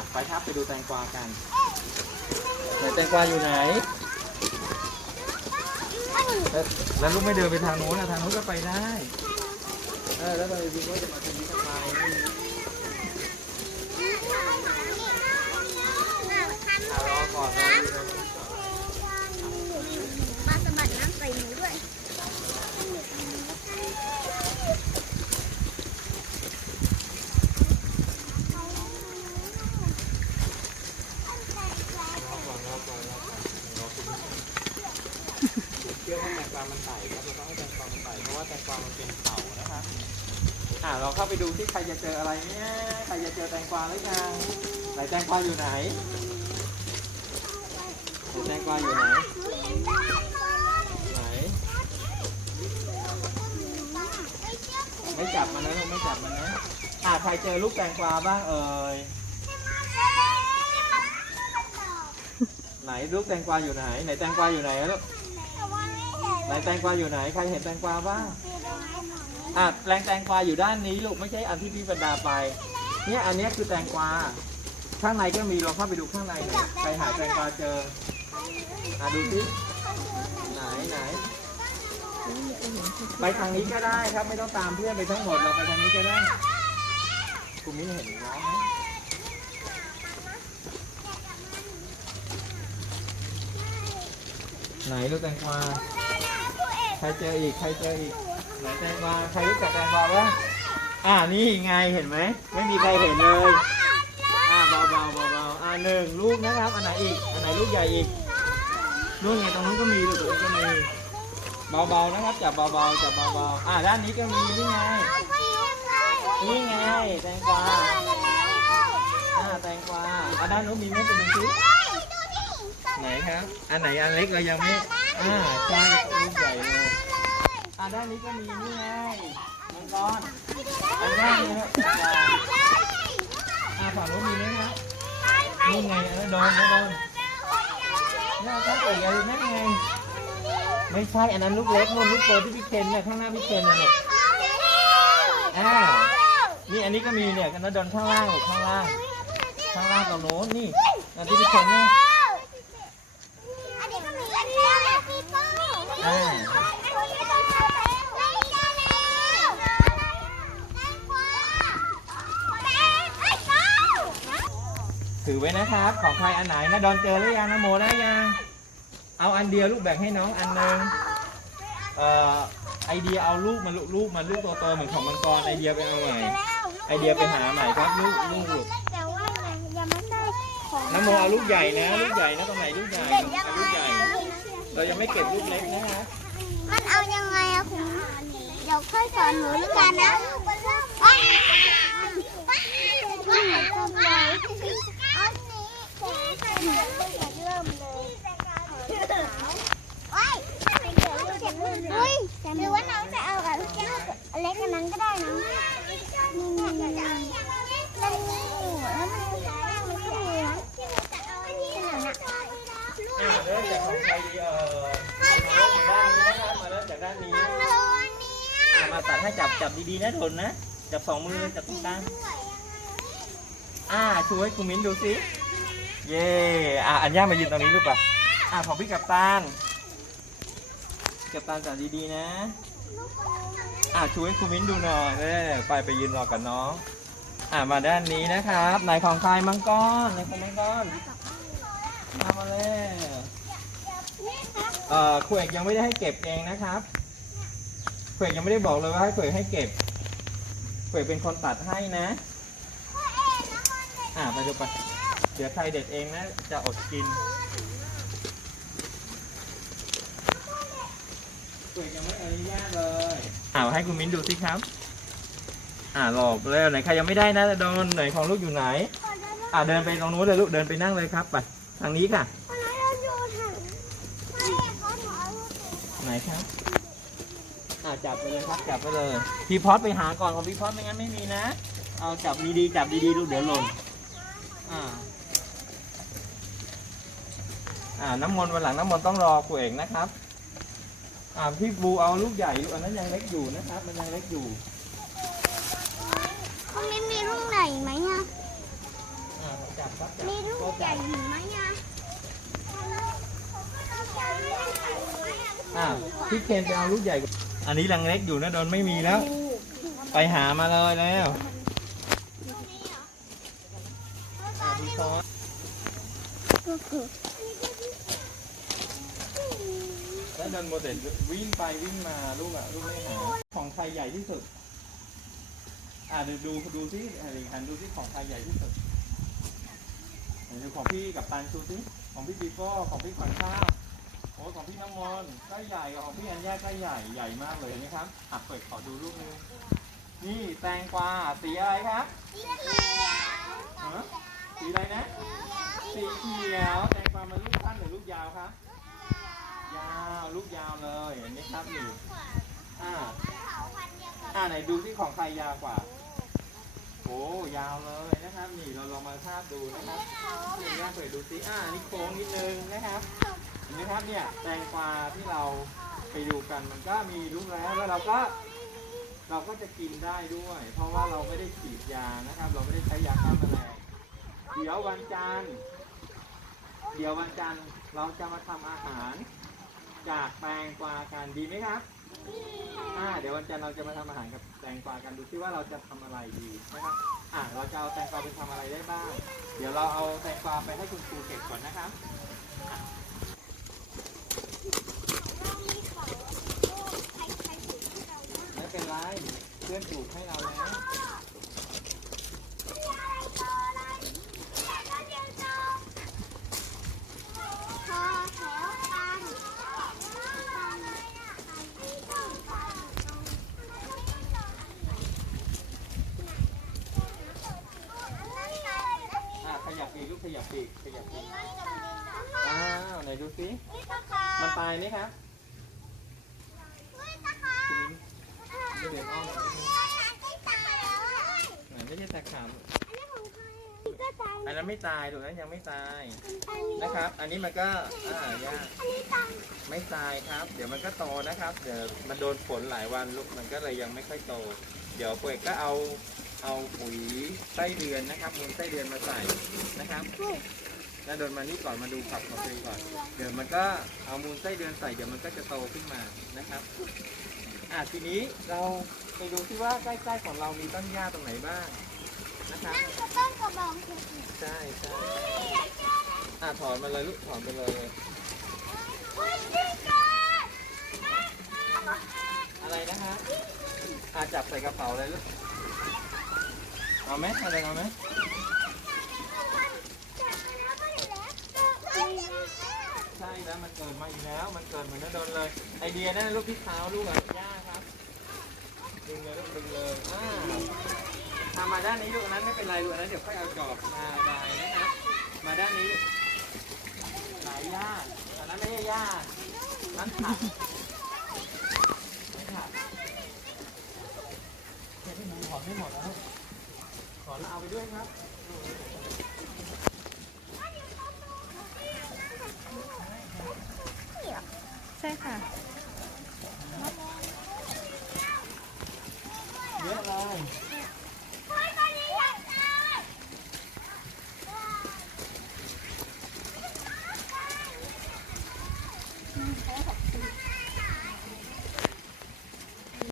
ะไปครับไปดูแตงกวากันไหนแตงกวาอยู่ไหน แล้วแล้วลูกไม่เดินไปทางโน้นนะทางโน้นก็ไปได้เออแล้วเราดูว่าจะมาทางนี้ทำไม อะรอก่อนรอดูนะ ปลาสะบัดน้ำใส่หนูด้วย เชื่อว่ามันไต่ครับเราต้องให้แตงกวามันไต่เพราะว่าแตงกวามันเป็นเต่านะครับอะเราเข้าไปดูที่ใครจะเจออะไรเนี่ยใครจะเจอแตงกวาหรือยังไหนแตงกวาอยู่ไหนไหนแตงกวาอยู่ไหนไหนไม่จับมันนะลูกไม่จับมันนะอะใครเจอลูกแตงกวาบ้างเอ่ยไหนลูกแตงกวาอยู่ไหนไหนแตงกวาอยู่ไหนลูก ไหนแตงกวาอยู่ไหนใครเห็นแตงกวาบ้างอะแปลงแตงกวาอยู่ด้านนี้ลูกไม่ใช่อันที่พี่บรรดาไป เนี่ยอันเนี้ยคือแตงกวาข้างในก็มีลองเข้าไปดูข้างในหน่อยใครหาแตงกวาเจออะดูสิไหนไหนไปทางนี้ก็ได้ครับไม่ต้องตามเพื่อนไปทั้งหมดเราไปทางนี้ก็ได้คุณมิ้นเห็นน้ำไหมไหนลูกแตงกวา ใครเจออีก ใครเจออีกไหนแตงกวาใครรู้จักแตงกวาบ้างอ่านี่ไงเห็นไหม ไม่มีใครเห็นเลย อ่าเบาเบาเบาเบาอ่าหนึ่งลูกนะครับ อันไหนอีก อันไหนลูกใหญ่อีกนู่นไงตรงนู้นก็มีลูกตรงนู้นก็มี เบาๆนะครับ จับเบาๆจับเบาๆอ่าด้านนี้ก็มีนี่ไง นี่ไงแตงกวา อ่าแตงกวาอ่าด้านนู้นมีไหมเป็นดูสิไหนครับ อันไหนอันเล็กเรายังไม่ อ่าใช่ลูกใหญ่เลยอ่าด้านนี้ก็มีนี่ไงมังกรอันแรกเลยครับอ่าฝั่งนู้นมีไหมครับนี่ไงเออโดนโดนเนี่ยครับเอ๋ยนั่นไง ไม่ใช่อันนั้นลูกเล็กนู่นลูกโตที่พี่เคนเนี่ยข้างหน้าพี่เคนน่ะเนี่ยอ่านี่อันนี้ก็มีเนี่ยกันนะดนข้างล่างหรือข้างล่าง ข้างล่างตรงโน้นนี่อันที่พี่เคนเนี่ย อันนี้ก็มีอันนี้ก็มีปีโป้ อ่า ถือไว้นะครับ ของใครอันไหนนะดอนเจอหรือยังนะโมได้ยัง เอาอันเดียวลูกแบ่งให้น้องอันหนึงเอ่อไอเดียเอาลูกมาลูกลูกมาลูกโตๆเหมือนของมังกรไอเดียไปเอาใหม่ไอเดียไปหาใหม่ครับลูกลูกลูกแต่ว่ายังไม่ได้ของน้ำโมเอาลูกใหญ่นะลูกใหญ่นะตรงไหนลูกใหญ่เอาลูกใหญ่ เรายังไม่เก็บลูกเล็กนะครับมันเอายังไงอะคุณเดี๋ยวค่อยสอนหนูแล้วกันนะ ว้าวว้าวอันนี้เริ่มเลยหรือว่าน้องจะเอากับแก้วเล็กกันนั้นก็ได้นะนี่นี่นี่แล้วนี่แล้วมันมันก็มีนะขนาดน่ะอ่าเริ่มจากองใครดีเอ่ยมาเริ่มากด้านนี้นะมาเริ่มจากด้านนี้มาตัดให้จับจับดีๆนะทนนะ จับสองมือจับตรงกลาง อ่าช่วยคุณมิ้นดูสิ เย่อ่าอันย่ามายืนตรงนี้ลูกป่ะอ่าของพี่กัปตันกัปตันจับดีๆนะ อ่าช่วยคุณมิ้นดูหน่อยเด้ไปไปยืนรอกับน้อง อ่ามาด้านนี้นะครับไหนของใครมังกรไหนของมังกรทำมาแล้วเอ่อขวกยังไม่ได้ให้เก็บเองนะครับขวกยังไม่ได้บอกเลยว่าให้ขวกให้เก็บขวกเป็นคนตัดให้นะ อ่าไปดูไปเดี๋ยวใครเด็ดเองนะ จะอดกินขวกยังไม่อนุญาตเลยอ่าให้คุณมิ้นดูสิครับ อ่าหลบแล้วไหนใครยังไม่ได้นะโดนไหนของลูกอยู่ไหน อ่าเดินไปตรงนู้นเลยลูกเดินไปนั่งเลยครับไปทางนี้ค่ะ ไหนครับอ่าจับไปเลยครับจับไปเลย พี่พอดไปหาก่อนของพี่พอดไม่งั้นไม่มีนะ เอาจับดีๆจับดีๆลูกเดี๋ยวหล่น อ่าอ่าน้ำมนต์วันหลังน้ำมนต์ต้องรอกูเองนะครับ อ่าพี่บูเอาลูกใหญ่ลูกอันนั้นยังเล็กอยู่นะครับ มันยังเล็กอยู่เขาไม่มีลูกไหนไหมอะอ่าจับญ่เห็นไหมอะอะพี่เคนไปเอาลูกใหญ่กว่าอันนี้ยังเล็กอยู่นะโดนไม่มีแล้ว ไปหามาเลยแล้วอะพี่ซอส แล้วเดินโมเดลวิ่งไปวิ่งมาลูกอะลูกไม่หาของใครใหญ่ที่สุด อะเดี๋ยวดูดูซิอะไรหันดูซิของใครใหญ่ที่สุดไหนดูของพี่กับตันดูซิของพี่ปีโป้ของพี่ขวัญข้าวโอ้ของพี่น้ำมนต์ก็ใหญ่กว่าของพี่อัญญาก็ใหญ่ใหญ่มากเลยเห็นไหมครับอะเปิดขอดูรูปนึงนี่แตงกวาสีอะไรครับฮะสีอะไรนะ สีเขียวแตงกวามันลูกสั้นหรือลูกยาวครับยาวลูกยาวเลยเห็นไหมครับนี่อ่าอ่าไหนดูที่ของใครยาวกว่าโอ้ยาวเลยนะครับ นี่เราลองมาทาบดูนะครับเดี๋ยวย่าเปิดดูซิอ่านี่โค้งนิดนึงนะครับเห็นไหมครับเนี่ยแตงกวาที่เราไปดูกันมันก็มีลูกแล้วแล้วเราก็เราก็จะกินได้ด้วย เพราะว่าเราไม่ได้ฉีดยานะครับ เราไม่ได้ใช้ยาฆ่าแมลงเดี๋ยววันจันทร์ เดี๋ยววันจันทร์เราจะมาทำอาหารจากแตงกวากันดีไหมครับอ่าเดี๋ยววันจันทร์เราจะมาทำอาหารกับแตงกวากันดูซิว่าเราจะทำอะไรดีนะครับอ่าเราจะเอาแตงกวาไปทำอะไรได้บ้าง เดี๋ยวเราเอาแตงกวาไปให้คุณครูเก็บก่อนนะครับไม่เป็นไรเพื่อนปลูกให้เราแล้ว อ่าข ยับอีกลูกขยับอีกขยับอีกอ้าวไหนดูซิมันตายไหมครับคุณมิ้นไม่เดือดอ้อมไหนไม่ใช่ตะขาบอันนั้นไม่ตายถูกนั้นยังไม่ตายนะครับ อันนี้มันก็อ่ายากไม่ตายครับ เดี๋ยวมันก็โตนะครับ เดี๋ยวมันโดนฝนหลายวันลูกมันก็เลยยังไม่ค่อยโต เดี๋ยวเปิดก็เอา เอาปุ๋ยไส้เดือนนะครับมูลไส้เดือนมาใส่นะครับแล้วเดินมานี่ก่อนมาดูผักของตัวเองก่อนเดี๋ยวมันก็เอามูลไส้เดือนใส่เดี๋ยวมันก็จะโตขึ้นมานะครับอะทีนี้เราไปดูที่ว่าใกล้ๆของเรามีต้นหญ้าตรงไหนบ้างนะครับต้นกระบองเพชรใช่ใช่อะถอนมาเลยลูกถอนไปเลยอะไรนะคะอาจับใส่กระเป๋าเลยลูก เอาไหมอะไรเอาไหมใช่แล้วมันเกิดมาอีกแล้ว มันเกิดเหมือนนั่นโดนเลย ไอเดียนั่นลูกที่เท้าลูกอะย่าครับดึงเลยลูกดึงเลยอ่าทำมาด้านนี้ลูกอันนั้นไม่เป็นไรลูกอันนั้นเดี๋ยวค่อยเอาจอบมาได้นะครับมาด้านนี้หลายย่าอันนั้นไม่ใช่ย่านั่นผักนั่นผักเดี๋ยวพี่หมูถอนไม่หมดแล้วถ อนแล้วเอาไปด้วยครับใช่ค่ะเยอะเลย